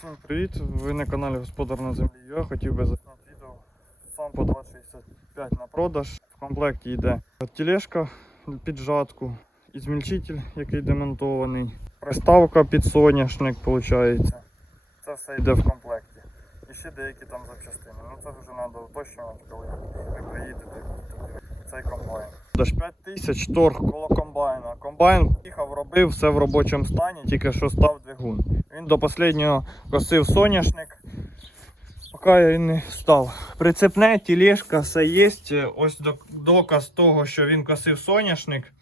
Привіт! Ви на каналі Господар на землі. Я хотів би засняти відео сам по 265 на продаж. В комплекті йде тележка під жатку, ізмільчитель, який демонтований, приставка під соняшник, виходить. Це все йде в комплекті. І ще деякі там запчастини. Ну це вже треба уточнювати, коли ви приїдете цей комбайн. Даш 5 тисяч торг коло комбайна. Комбайн їхав, робив все в робочому стані, тільки що став двигун. Він до останнього косив соняшник, поки він не став. Прицепне, тележка, все є. Ось доказ того, що він косив соняшник,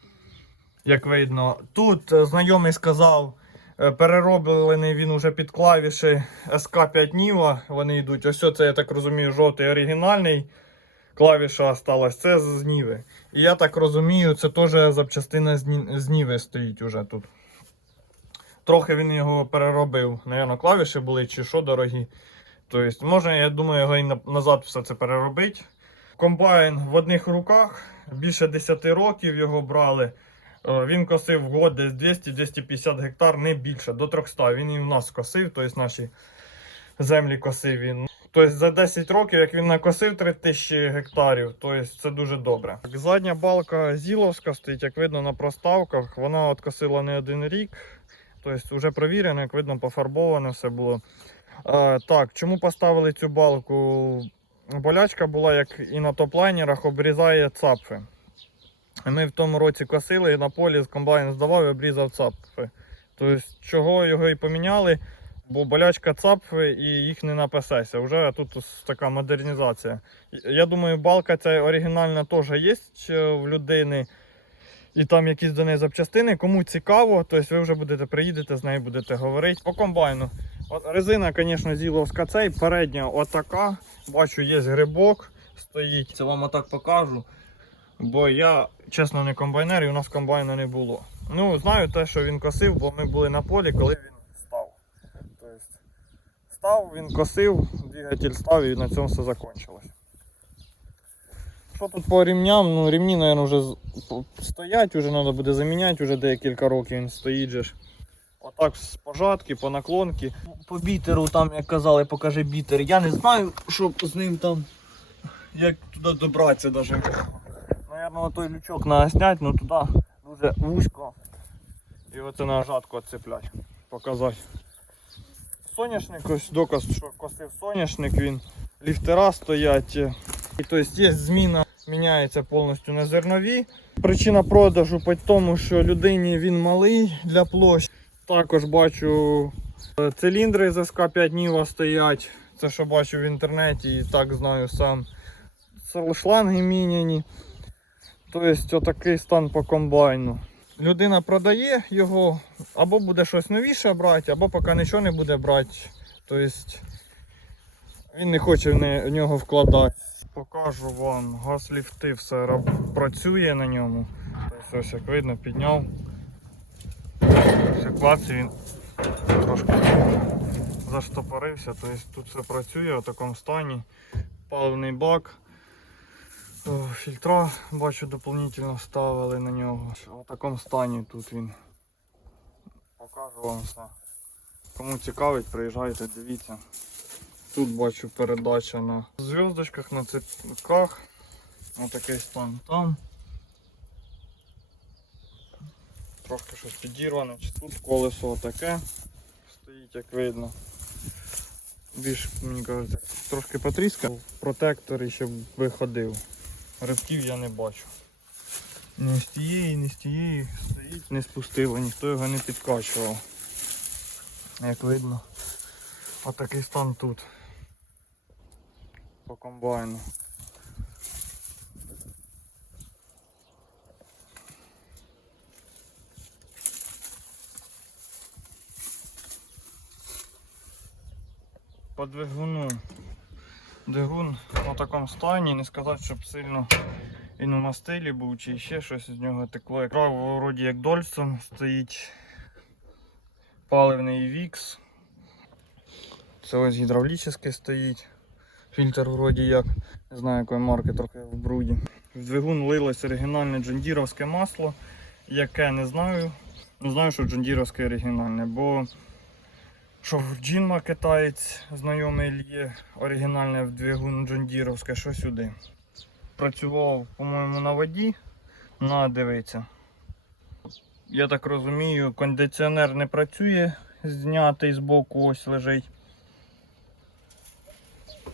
як видно. Тут знайомий сказав, е, перероблений він уже під клавіші СК5 Ніва. Вони йдуть. Ось це, я так розумію, жовтий оригінальний. Клавіша осталась, це з Ніви. І я так розумію, це теж запчастина з Ніви стоїть уже тут. Трохи він його переробив. Навірно, клавіші були чи що дорогі. Тобто, можна, я думаю, його і назад все це переробити. Комбайн в одних руках, більше 10 років його брали. Е, Він косив год десь 200-250 гектар, не більше, до 300. Він і в нас косив, тобто наші землі косив він. Тобто за 10 років, як він накосив 3000 гектарів, тобто це дуже добре. Задня балка Зіловська стоїть, як видно на проставках. Вона от косила не один рік. Тобто вже провірено, як видно, пофарбоване все було. Е, так, чому поставили цю балку? Болячка була, як і на топлайнерах, обрізає цапфи. Ми в тому році косили і на полі з комбайн здавав і обрізав цапфи. Тобто, чого його і поміняли, бо болячка цапфи і їх не напасеся. Вже тут така модернізація. Я думаю, балка ця оригінальна теж є в людини. І там якісь до неї запчастини. Кому цікаво, тобто ви вже будете приїдете, з нею будете говорити. По комбайну. От резина, звісно, зіловська цей, передня отака. Бачу, є грибок стоїть. Це вам отак покажу. Бо я, чесно, не комбайнер, і у нас комбайна не було. Ну, знаю те, що він косив, бо ми були на полі, коли він став, він косив, двигатель став і на цьому все закінчилось. Що тут по ремням? Ну, ремні, мабуть, вже стоять, вже треба буде заміняти, вже декілька років він стоїть же ж. Отак з пожатки, по наклонки. По бітеру, там, як казали, покажи бітер. Я не знаю, що з ним там. Як туди добратися навіть. Наверное, той лючок треба зняти, ну туди дуже вузько. І оце на жатку відцеплять. Показати. Соняшник, ось доказ, що косив соняшник, він ліфтера стоять. І тобто є зміна, міняється повністю на зернові. Причина продажу по тому, що людині він малий для площ. Також бачу е, циліндри з СК5 Ніва стоять. Це що бачу в інтернеті і так знаю сам. Шланги міняні. Тобто отакий стан по комбайну. Людина продає його, або буде щось новіше брати, або поки нічого не буде брати. Тобто він не хоче в, нього вкладати. Покажу вам, газ-ліфти все працює на ньому. Тобто ось як видно, підняв. Все клац, і він трошки заштопорився. Тобто тут все працює в такому стані. Паливний бак. Фільтра, бачу, дополнительно ставили на нього. В такому стані тут він. Покажу вам все. Кому цікавить, приїжджайте, дивіться. Тут бачу передача на зв'язочках, на цепках. Отакий стан там. Трошки щось підірване. Тут колесо таке стоїть, як видно. Більш, мені кажуть, трошки потріскав. Протектор щоб виходив. Рибків я не бачу. Ні з тієї, ні з тієї стоїть, не спустило, ніхто його не підкачував. Як видно. Отакий стан тут. По комбайну. По двигуну. Двигун в такому стані, не сказати, щоб сильно він у мастилі був чи ще щось з нього текло. Якраз вроді як Дольсон стоїть паливний Вікс. Це ось гідравлічний стоїть. Фільтр вроді як, не знаю якої марки, трохи в бруді. В двигун лилось оригінальне джондіровське масло, яке не знаю. Не знаю, що джондіровське оригінальне, бо Що Джинма китаєць, знайомий є оригінальне в двигун Джондіровське, що сюди. Працював, по-моєму, на воді. На, дивиться. Я так розумію, кондиціонер не працює, знятий з боку ось лежить.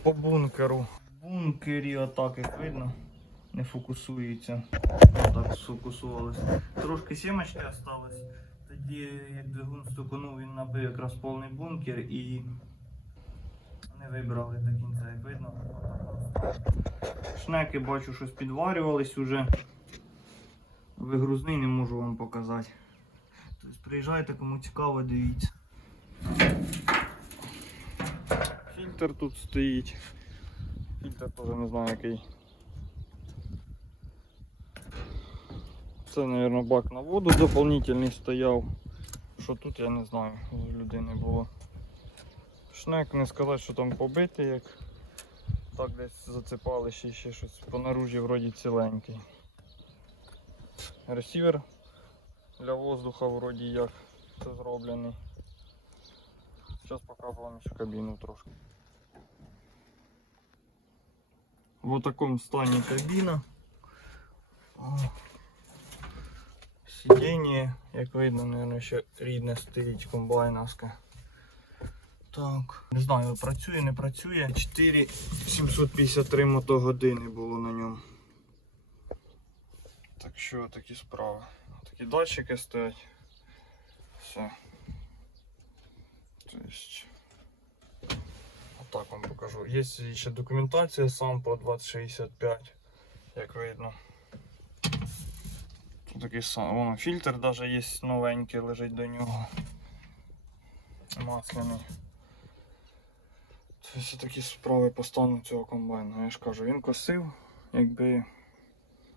По бункеру. В бункері отак, як видно, не фокусується. Отак сфокусувалося. Трошки сімочки осталось. Тоді, як двигун стуканув, він набив якраз повний бункер і не вибрали до кінця, як видно. Шнеки бачу, щось підварювались уже. Вигрузний не можу вам показати. Тобто приїжджайте, кому цікаво, дивіться. Фільтр тут стоїть. Фільтр теж не знаю який. Це, мабуть, бак на воду дополнительний стояв. Що тут я не знаю, з людини було. Шнек не сказати, що там побитий, як так десь зацепали ще, ще щось. По наружі вроді ціленький. Ресівер для воздуха вроді як це зроблений. Зараз покажу вам ще кабіну трошки. В такому стані кабіна. Сидіння, як видно, мабуть, ще рідне стоїть комбайновське. Так, не знаю, працює, не працює. 4753 мотогодини було на ньому. Так що такі справи. Такі датчики стоять. Все. Тобто. Отак вам покажу. Є ще документація сам по 2065, як видно. Такий сам. Фільтр навіть є новенький, лежить до нього. Масляний. Це все такі справи по стану цього комбайну. Я ж кажу, він косив, якби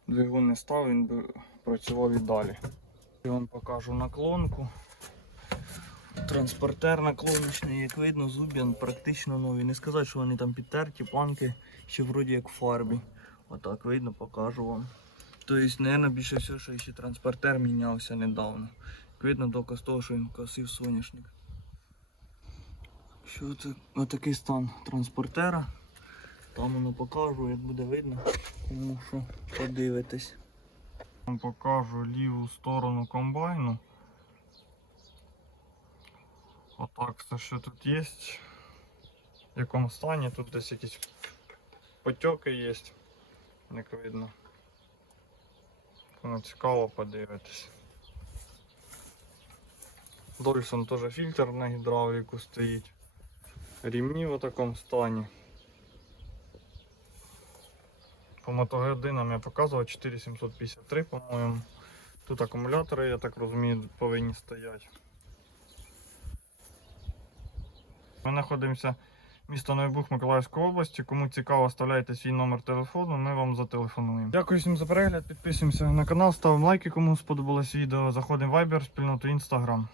двигун не став, він би працював і далі. Я вам покажу наклонку. Транспортер наклоночний, як видно, зуб'ян практично новий. Не сказати, що вони там підтерті, планки ще вроді як в фарбі. Отак видно, покажу вам. Тобто, мабуть, більше всього, що ще транспортер мінявся недавно. Видно, доказ того, що він косив соняшник. Що це отакий стан транспортера. Там воно покажу, як буде видно, тому що подивитись. Покажу ліву сторону комбайну. Отак все, що тут є. В якому стані, тут десь якісь потьоки є, як видно. Кому цікаво подивитись. Дольсон теж фільтр на гідравліку стоїть. Рівні в такому стані. По мотогодинам я показував 4753, по-моєму. Тут акумулятори, я так розумію, повинні стояти. Ми знаходимося місто Новибух Миколаївської області. Кому цікаво, оставляйте свій номер телефону, ми вам зателефонуємо. Дякую всім за перегляд, підписуємося на канал, ставимо лайки, кому сподобалось відео. Заходимо в Viber, спільноту Instagram.